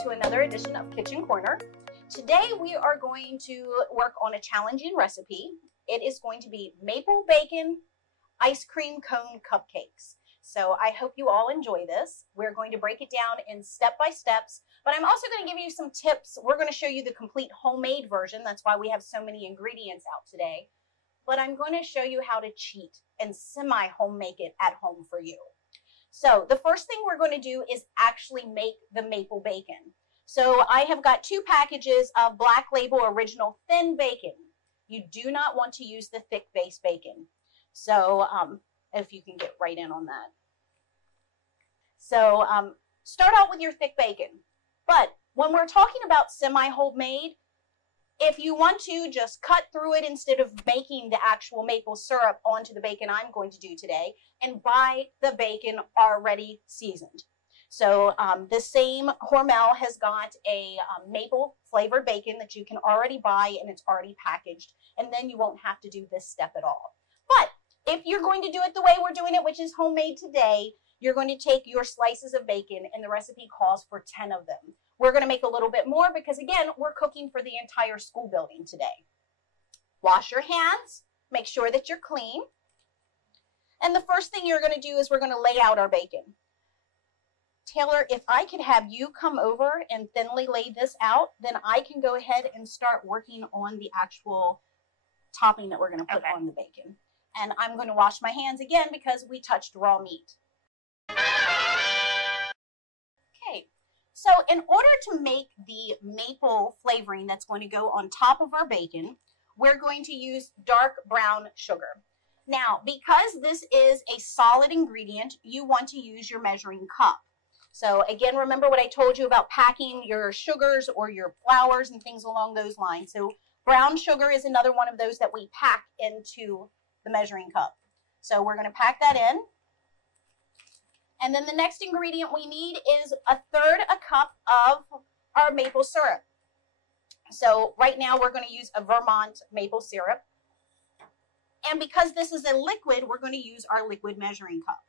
to another edition of Kitchen Corner. Today we are going to work on a challenging recipe. It is going to be maple bacon ice cream cone cupcakes. So I hope you all enjoy this. We're going to break it down in step-by-steps, but I'm also going to give you some tips. We're going to show you the complete homemade version. That's why we have so many ingredients out today. But I'm going to show you how to cheat and semi-home make it at home for you. So the first thing we're going to do is actually make the maple bacon. So I have got 2 packages of Black Label Original Thin Bacon. You do not want to use the thick base bacon. So if you can get right in on that. So start out with your thick bacon. But when we're talking about semi-homemade, if you want to just cut through it instead of making the actual maple syrup onto the bacon I'm going to do today, and buy the bacon already seasoned. So the same Hormel has got a maple flavored bacon that you can already buy, and it's already packaged, and then you won't have to do this step at all. But if you're going to do it the way we're doing it, which is homemade today, you're going to take your slices of bacon, and the recipe calls for 10 of them. We're going to make a little bit more because, again, we're cooking for the entire school building today. Wash your hands. Make sure that you're clean. And the first thing you're going to do is we're going to lay out our bacon. Taylor, if I could have you come over and thinly lay this out, then I can go ahead and start working on the actual topping that we're going to put on the bacon. And I'm going to wash my hands again because we touched raw meat. Okay. So in order to make the maple flavoring that's going to go on top of our bacon, we're going to use dark brown sugar. Now, because this is a solid ingredient, you want to use your measuring cup. So again, remember what I told you about packing your sugars or your flours and things along those lines. So brown sugar is another one of those that we pack into the measuring cup. So we're going to pack that in. And then the next ingredient we need is 1/3 cup of our maple syrup. So right now we're going to use a Vermont maple syrup. And because this is a liquid, we're going to use our liquid measuring cup.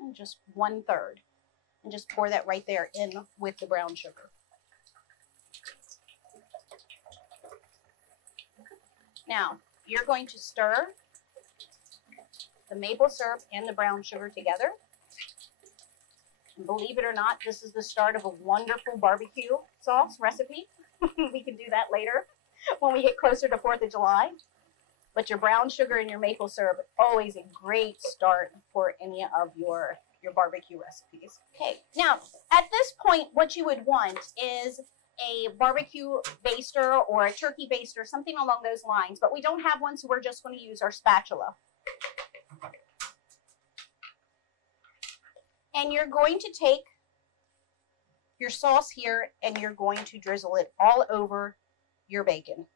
And just 1/3. And just pour that right there in with the brown sugar. Now, you're going to stir the maple syrup and the brown sugar together. And believe it or not, this is the start of a wonderful barbecue sauce recipe. We can do that later when we get closer to 4th of July. But your brown sugar and your maple syrup, always a great start for any of your barbecue recipes. Okay, now at this point, what you would want is a barbecue baster or a turkey baster, something along those lines, but we don't have one, so we're just going to use our spatula. And you're going to take your sauce here and you're going to drizzle it all over your bacon.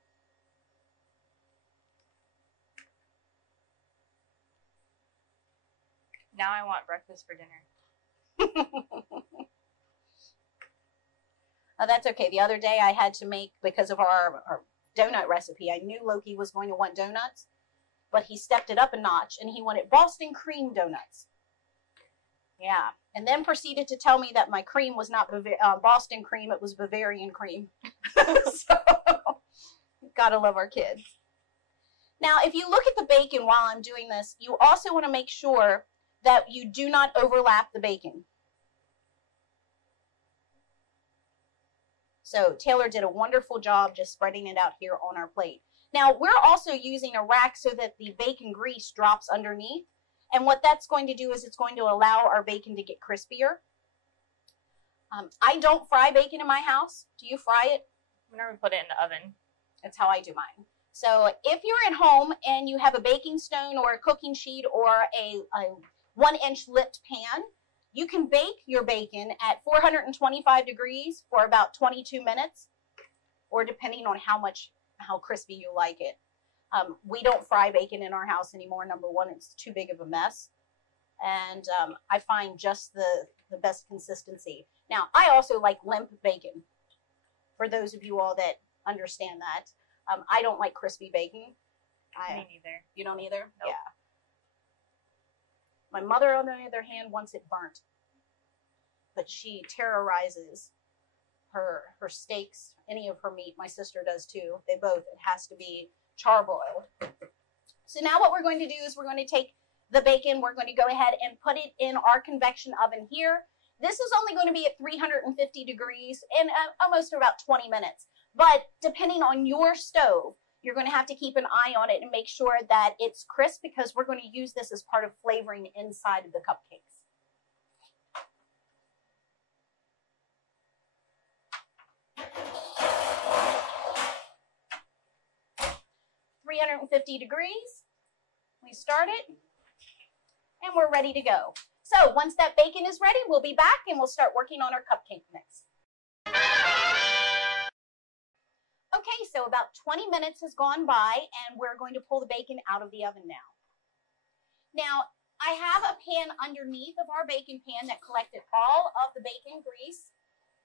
Now I want breakfast for dinner. That's okay. The other day I had to make, because of our donut recipe, I knew Loki was going to want donuts, but he stepped it up a notch and he wanted Boston cream donuts. Yeah. And then proceeded to tell me that my cream was not Boston cream, it was Bavarian cream. So, gotta love our kids. Now, if you look at the bacon while I'm doing this, you also want to make sure that you do not overlap the bacon. So Taylor did a wonderful job just spreading it out here on our plate. Now, we're also using a rack so that the bacon grease drops underneath. And what that's going to do is it's going to allow our bacon to get crispier. I don't fry bacon in my house. Do you fry it? Whenever we put it in the oven. That's how I do mine. So if you're at home and you have a baking stone or a cooking sheet or a 1-inch lipped pan, you can bake your bacon at 425 degrees for about 22 minutes, or depending on how crispy you like it. We don't fry bacon in our house anymore. Number one, it's too big of a mess. And I find just the best consistency. Now, I also like limp bacon, for those of you all that understand that. I don't like crispy bacon. Me neither. You don't either? Nope. Yeah. My mother, on the other hand, wants it burnt. But she terrorizes her steaks, any of her meat. My sister does too. They both. It has to be charbroiled. So now what we're going to do is we're going to take the bacon. We're going to go ahead and put it in our convection oven here. This is only going to be at 350 degrees in almost about 20 minutes. But depending on your stove, you're going to have to keep an eye on it and make sure that it's crisp, because we're going to use this as part of flavoring inside of the cupcakes. 350 degrees. We start it, and we're ready to go. So once that bacon is ready, we'll be back and we'll start working on our cupcake mix. Okay, so about 20 minutes has gone by, and we're going to pull the bacon out of the oven now. Now, I have a pan underneath of our bacon pan that collected all of the bacon grease,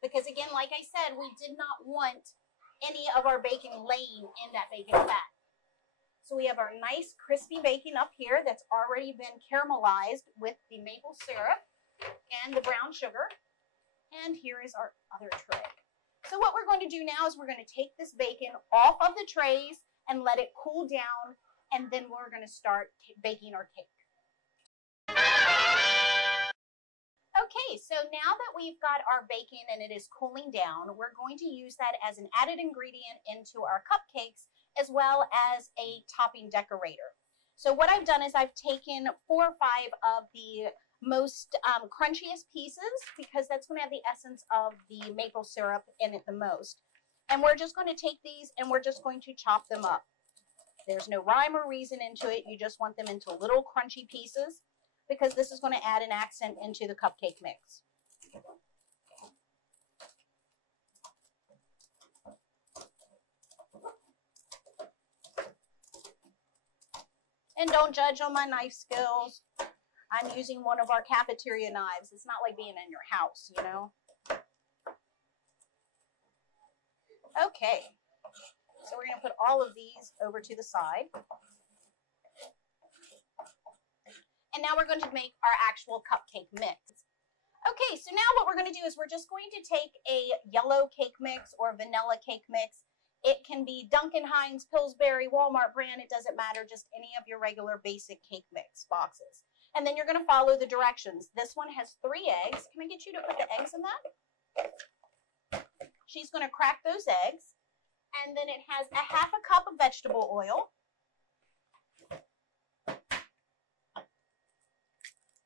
because again, like I said, we did not want any of our bacon laying in that bacon fat. So we have our nice crispy bacon up here that's already been caramelized with the maple syrup and the brown sugar. And here is our other tray. So what we're going to do now is we're going to take this bacon off of the trays and let it cool down, and then we're going to start baking our cake. Okay, so now that we've got our bacon and it is cooling down, we're going to use that as an added ingredient into our cupcakes, as well as a topping decorator. So what I've done is I've taken 4 or 5 of the most crunchiest pieces, because that's going to have the essence of the maple syrup in it the most. And we're just going to take these and we're just going to chop them up. There's no rhyme or reason into it. You just want them into little crunchy pieces, because this is going to add an accent into the cupcake mix. And don't judge on my knife skills. I'm using one of our cafeteria knives. It's not like being in your house, you know? Okay. So we're going to put all of these over to the side. And now we're going to make our actual cupcake mix. Okay, so now what we're going to do is we're just going to take a yellow cake mix or vanilla cake mix. It can be Duncan Hines, Pillsbury, Walmart brand. It doesn't matter. Just any of your regular basic cake mix boxes. And then you're going to follow the directions. This one has 3 eggs. Can I get you to put the eggs in that? She's going to crack those eggs. And then it has a 1/2 cup of vegetable oil,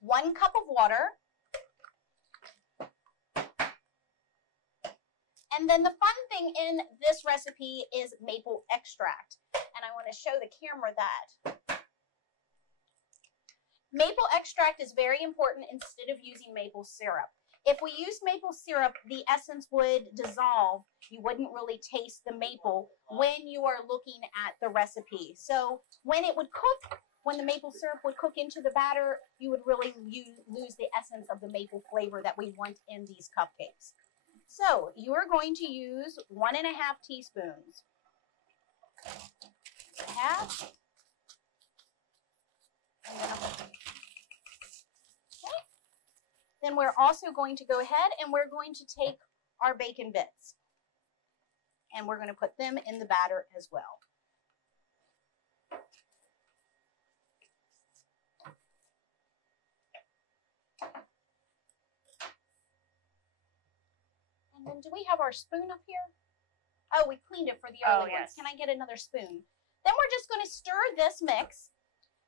1 cup of water, and then the fun thing in this recipe is maple extract. And I want to show the camera that. Maple extract is very important instead of using maple syrup. If we use maple syrup, the essence would dissolve. You wouldn't really taste the maple when you are looking at the recipe. So when it would cook, when the maple syrup would cook into the batter, you would really lose the essence of the maple flavor that we want in these cupcakes. So you are going to use 1½ teaspoons. 1/2. And then Then we're also going to go ahead and we're going to take our bacon bits and we're going to put them in the batter as well. And then do we have our spoon up here? Oh, we cleaned it for the early ones. Can I get another spoon? Then we're just going to stir this mix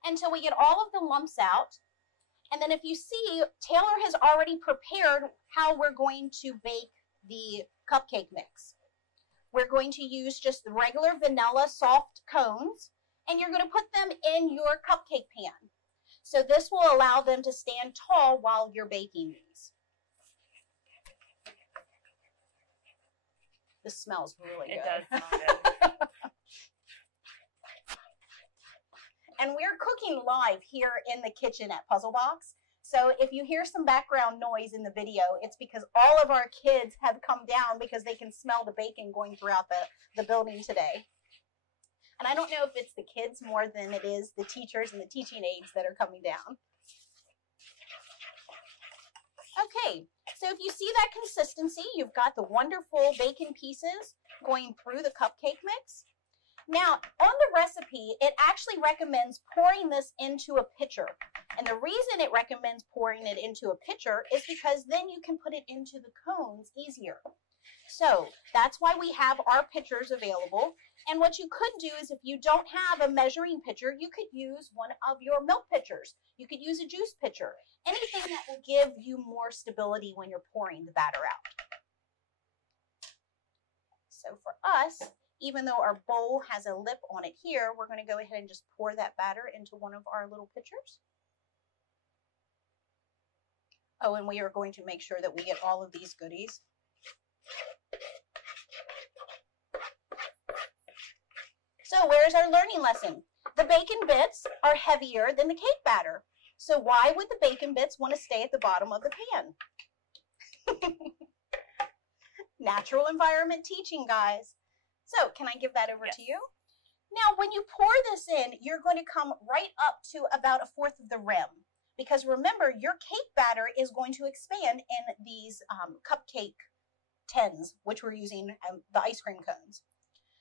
until we get all of the lumps out. And then if you see, Taylor has already prepared how we're going to bake the cupcake mix. We're going to use just the regular vanilla soft cones, and you're going to put them in your cupcake pan. So this will allow them to stand tall while you're baking these. This smells really good. It does smell good. And we're cooking live here in the kitchen at Puzzle Box. So if you hear some background noise in the video, it's because all of our kids have come down because they can smell the bacon going throughout the building today. And I don't know if it's the kids more than it is the teachers and the teaching aides that are coming down. Okay, so if you see that consistency, you've got the wonderful bacon pieces going through the cupcake mix. Now, on the recipe, it actually recommends pouring this into a pitcher. And the reason it recommends pouring it into a pitcher is because then you can put it into the cones easier. So that's why we have our pitchers available. And what you could do is if you don't have a measuring pitcher, you could use one of your milk pitchers. You could use a juice pitcher. Anything that will give you more stability when you're pouring the batter out. So for us, even though our bowl has a lip on it here, we're going to go ahead and just pour that batter into one of our little pitchers. Oh, and we are going to make sure that we get all of these goodies. So where's our learning lesson? The bacon bits are heavier than the cake batter. So why would the bacon bits want to stay at the bottom of the pan? Natural environment teaching, guys. So can I give that over to you? Now, when you pour this in, you're going to come right up to about 1/4 of the rim. Because remember, your cake batter is going to expand in these cupcake tins, which we're using the ice cream cones.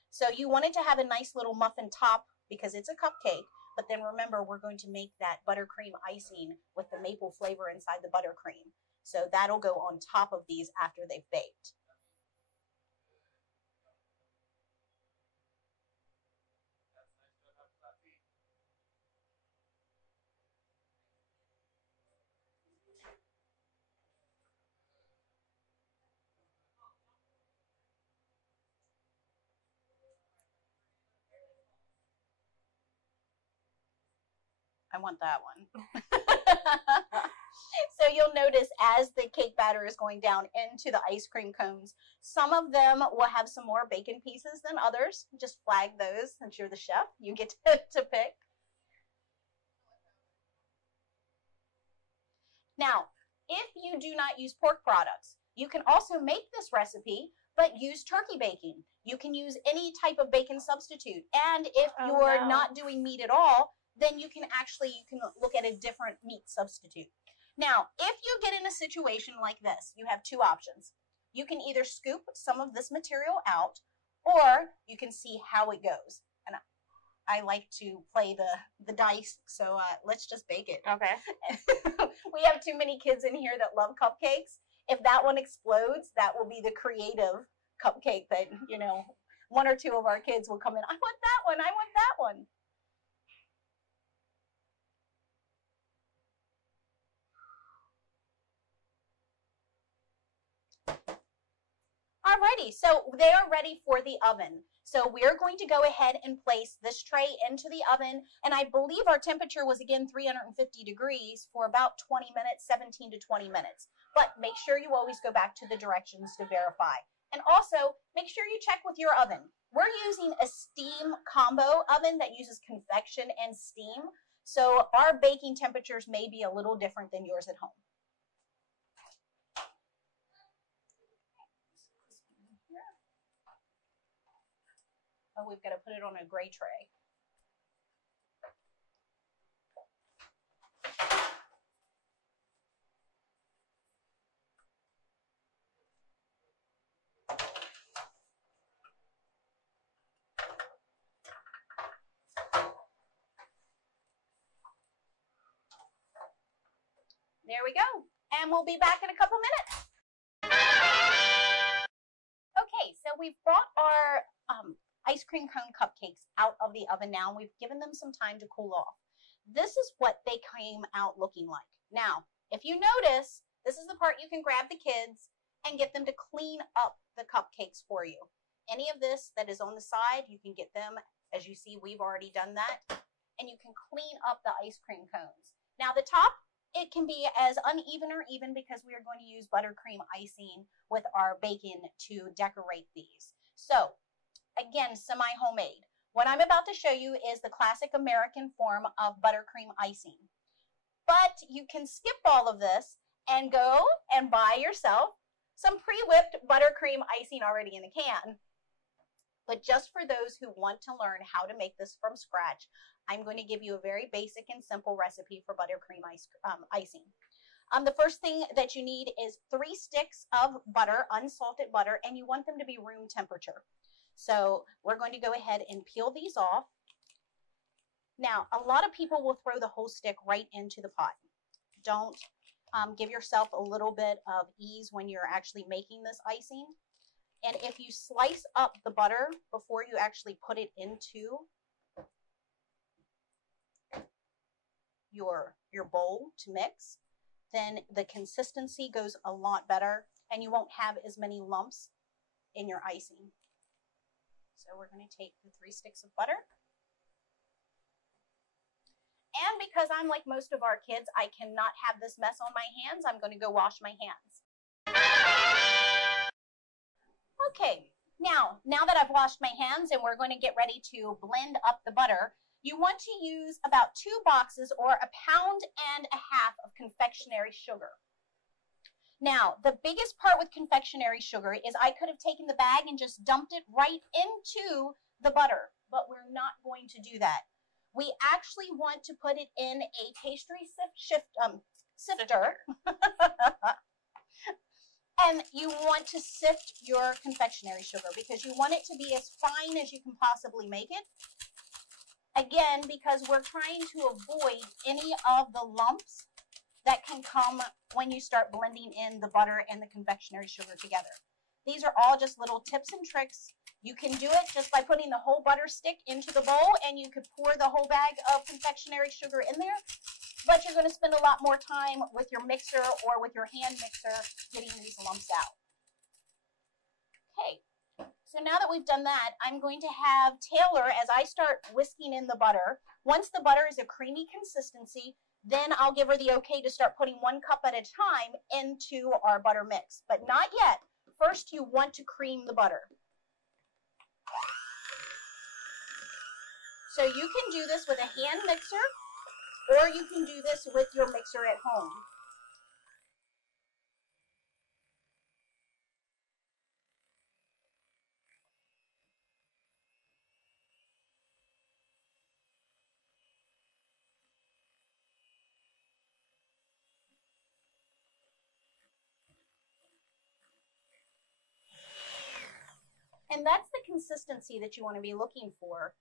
So you want it to have a nice little muffin top because it's a cupcake. But then remember, we're going to make that buttercream icing with the maple flavor inside the buttercream. So that'll go on top of these after they've baked. I want that one. So you'll notice as the cake batter is going down into the ice cream cones, some of them will have some more bacon pieces than others. Just flag those since you're the chef. You get to pick. Now, if you do not use pork products, you can also make this recipe, but use turkey bacon. You can use any type of bacon substitute. And if you're not doing meat at all, then you can look at a different meat substitute. Now, if you get in a situation like this, you have two options. You can either scoop some of this material out, or you can see how it goes. And I like to play the dice, so let's just bake it. Okay. We have too many kids in here that love cupcakes. If that one explodes, that will be the creative cupcake that, you know, one or two of our kids will come in. I want that one. I want that one. Alrighty, so they are ready for the oven. So we're going to go ahead and place this tray into the oven, and I believe our temperature was again 350 degrees for about 20 minutes, 17 to 20 minutes. But make sure you always go back to the directions to verify. And also, make sure you check with your oven. We're using a steam combo oven that uses convection and steam, so our baking temperatures may be a little different than yours at home. Oh, we've got to put it on a gray tray. There we go. And we'll be back in a couple minutes. Okay, so we've brought our ice cream cone cupcakes out of the oven now. We've given them some time to cool off. This is what they came out looking like. Now, if you notice, this is the part you can grab the kids and get them to clean up the cupcakes for you. Any of this that is on the side, you can get them. As you see, we've already done that. And you can clean up the ice cream cones. Now, the top, it can be as uneven or even because we are going to use buttercream icing with our bacon to decorate these. So, again, semi-homemade. What I'm about to show you is the classic American form of buttercream icing. But you can skip all of this and go and buy yourself some pre-whipped buttercream icing already in a can. But just for those who want to learn how to make this from scratch, I'm going to give you a very basic and simple recipe for buttercream icing. The first thing that you need is 3 sticks of butter, unsalted butter, and you want them to be room temperature. So we're going to go ahead and peel these off. Now, a lot of people will throw the whole stick right into the pot. Don't give yourself a little bit of ease when you're actually making this icing. And if you slice up the butter before you actually put it into your bowl to mix, then the consistency goes a lot better and you won't have as many lumps in your icing. So we're going to take the 3 sticks of butter. And because I'm like most of our kids, I cannot have this mess on my hands. I'm going to go wash my hands. Okay, now that I've washed my hands and we're going to get ready to blend up the butter, you want to use about 2 boxes or 1.5 pounds of confectionery sugar. Now, the biggest part with confectionery sugar is I could have taken the bag and just dumped it right into the butter, but we're not going to do that. We actually want to put it in a pastry sifter. And you want to sift your confectionery sugar because you want it to be as fine as you can possibly make it. Again, because we're trying to avoid any of the lumps that can come when you start blending in the butter and the confectionery sugar together. These are all just little tips and tricks. You can do it just by putting the whole butter stick into the bowl and you could pour the whole bag of confectionery sugar in there, but you're going to spend a lot more time with your mixer or with your hand mixer getting these lumps out. Okay. So now that we've done that, I'm going to have Taylor, as I start whisking in the butter, once the butter is a creamy consistency, then I'll give her the okay to start putting 1 cup at a time into our butter mix. But not yet. First, you want to cream the butter. So you can do this with a hand mixer, or you can do this with your mixer at home. And that's the consistency that you want to be looking for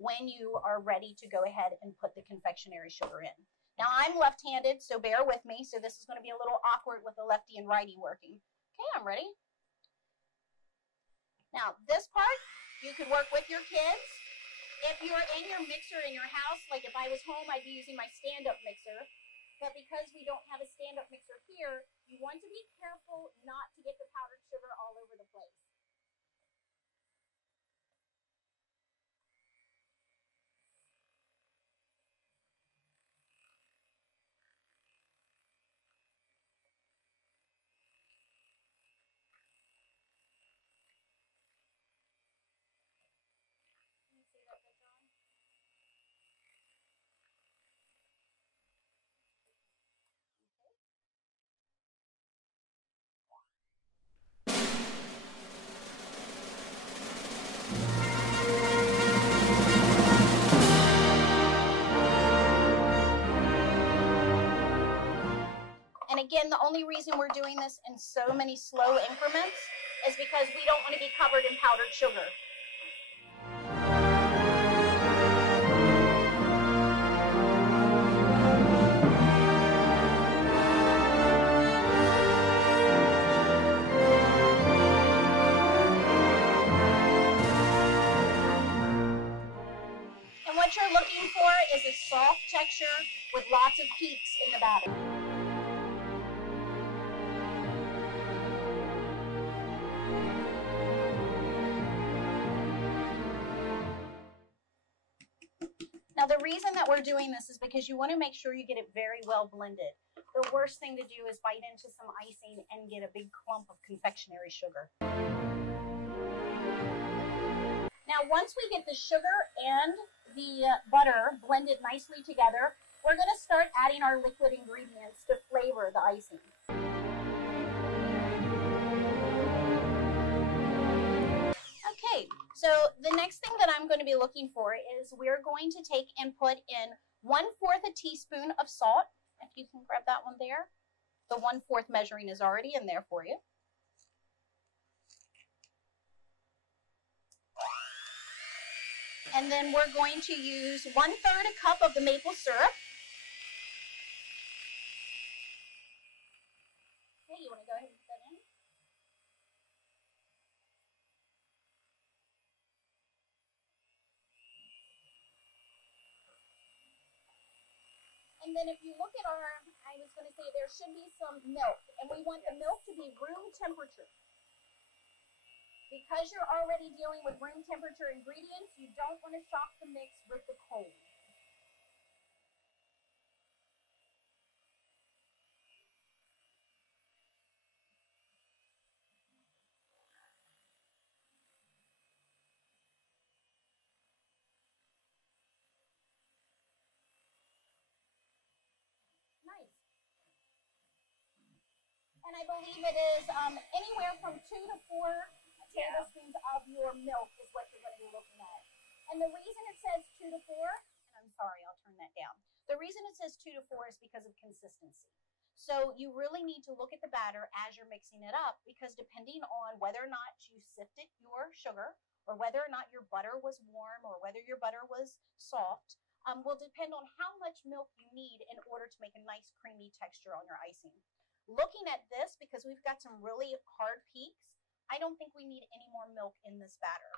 when you are ready to go ahead and put the confectionery sugar in. Now I'm left-handed, so bear with me. So this is going to be a little awkward with the lefty and righty working. Okay, I'm ready. Now this part, you could work with your kids. If you're in your mixer in your house, like if I was home, I'd be using my stand-up mixer. But because we don't have a stand-up mixer here, you want to be careful not to get the powdered sugar all over the place. And again, the only reason we're doing this in so many slow increments is because we don't want to be covered in powdered sugar. And what you're looking for is a soft texture with lots of peaks in the batter. Now the reason that we're doing this is because you want to make sure you get it very well blended. The worst thing to do is bite into some icing and get a big clump of confectionery sugar. Now once we get the sugar and the butter blended nicely together, we're going to start adding our liquid ingredients to flavor the icing. Okay, so the next thing that I'm going to be looking for is we're going to take and put in 1/4 a teaspoon of salt. If you can grab that one there. The 1/4 measuring is already in there for you. And then we're going to use 1/3 a cup of the maple syrup. Okay, you want to go ahead and put that in? And then if you look at I was going to say there should be some milk, and we want the milk to be room temperature. Because you're already dealing with room temperature ingredients, you don't want to shock the mix with the cold. Nice. And I believe it is anywhere from 2 to 4 tablespoons of your milk is what you're going to be looking at. And the reason it says 2 to 4, and I'm sorry, I'll turn that down. The reason it says 2 to 4 is because of consistency. So you really need to look at the batter as you're mixing it up, because depending on whether or not you sifted your sugar, or whether or not your butter was warm, or whether your butter was soft, will depend on how much milk you need in order to make a nice creamy texture on your icing. Looking at this, because we've got some really hard peaks, I don't think we need any more milk in this batter.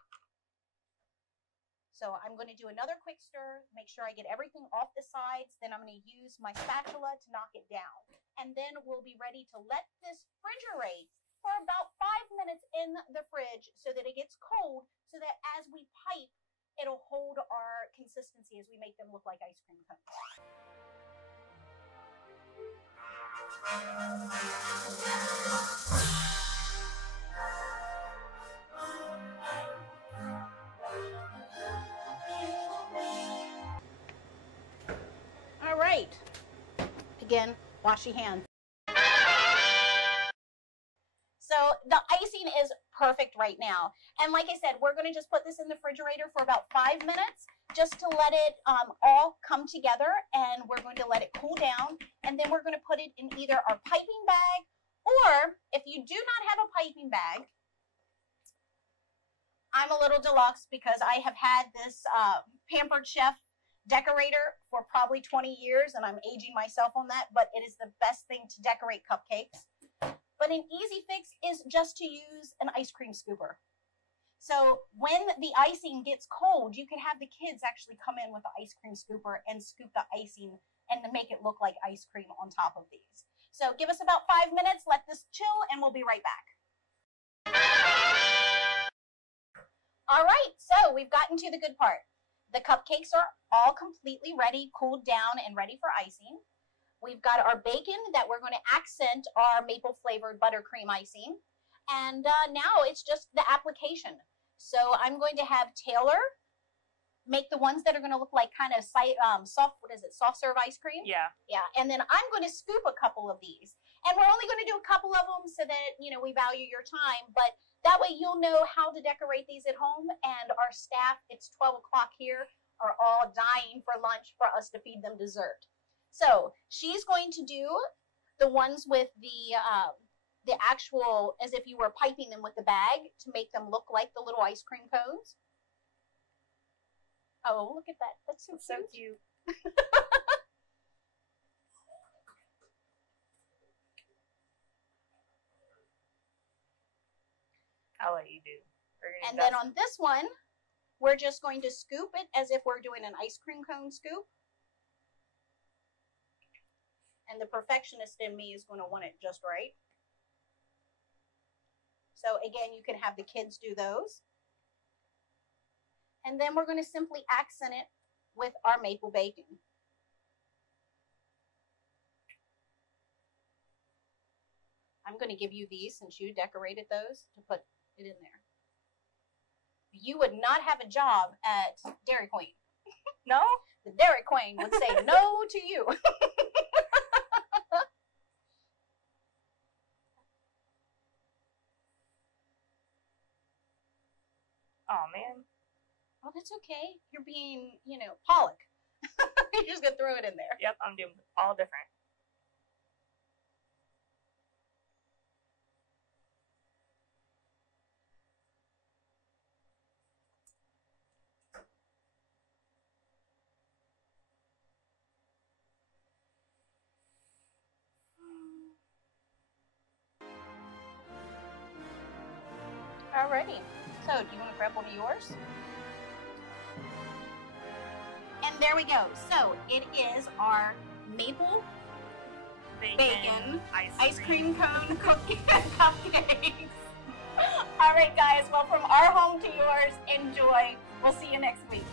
So I'm going to do another quick stir, make sure I get everything off the sides, then I'm going to use my spatula to knock it down. And then we'll be ready to let this refrigerate for about 5 minutes in the fridge so that it gets cold, so that as we pipe, it'll hold our consistency as we make them look like ice cream cones. All right. Again, wash your hands. So the icing is perfect right now. And like I said, we're going to just put this in the refrigerator for about 5 minutes just to let it all come together, and we're going to let it cool down, and then we're going to put it in either our piping bag, or if you do not have a piping bag, I'm a little deluxe because I have had this Pampered Chef decorator for probably 20 years, and I'm aging myself on that, but it is the best thing to decorate cupcakes. But an easy fix is just to use an ice cream scooper. So when the icing gets cold, you can have the kids actually come in with the ice cream scooper and scoop the icing and make it look like ice cream on top of these. So give us about 5 minutes, let this chill, and we'll be right back. All right, so we've gotten to the good part. The cupcakes are all completely ready, cooled down, and ready for icing. We've got our bacon that we're going to accent our maple flavored buttercream icing. And now it's just the application. So I'm going to have Taylor make the ones that are going to look like kind of soft, soft serve ice cream? Yeah. Yeah, and then I'm going to scoop a couple of these. And we're only going to do a couple of them so that, you know, we value your time. But that way you'll know how to decorate these at home. And our staff, it's 12 o'clock here, are all dying for lunch for us to feed them dessert. So she's going to do the ones with the actual, as if you were piping them with the bag to make them look like the little ice cream cones. Oh, look at that. That's so cute. I'll let you do. And then on this one, we're just going to scoop it as if we're doing an ice cream cone scoop. And the perfectionist in me is going to want it just right. So again, you can have the kids do those. And then we're going to simply accent it with our maple bacon. I'm going to give you these, since you decorated those, to put it in there. You would not have a job at Dairy Queen. No? The Dairy Queen would say no to you. Oh, man. Oh, that's okay. You're being, you know, Pollock. You're just going to throw it in there. Yep, I'm doing all different. Alrighty. So, do you want to grab one of yours? And there we go. So, it is our maple bacon ice cream cone cupcakes. Alright guys, well from our home to yours, enjoy. We'll see you next week.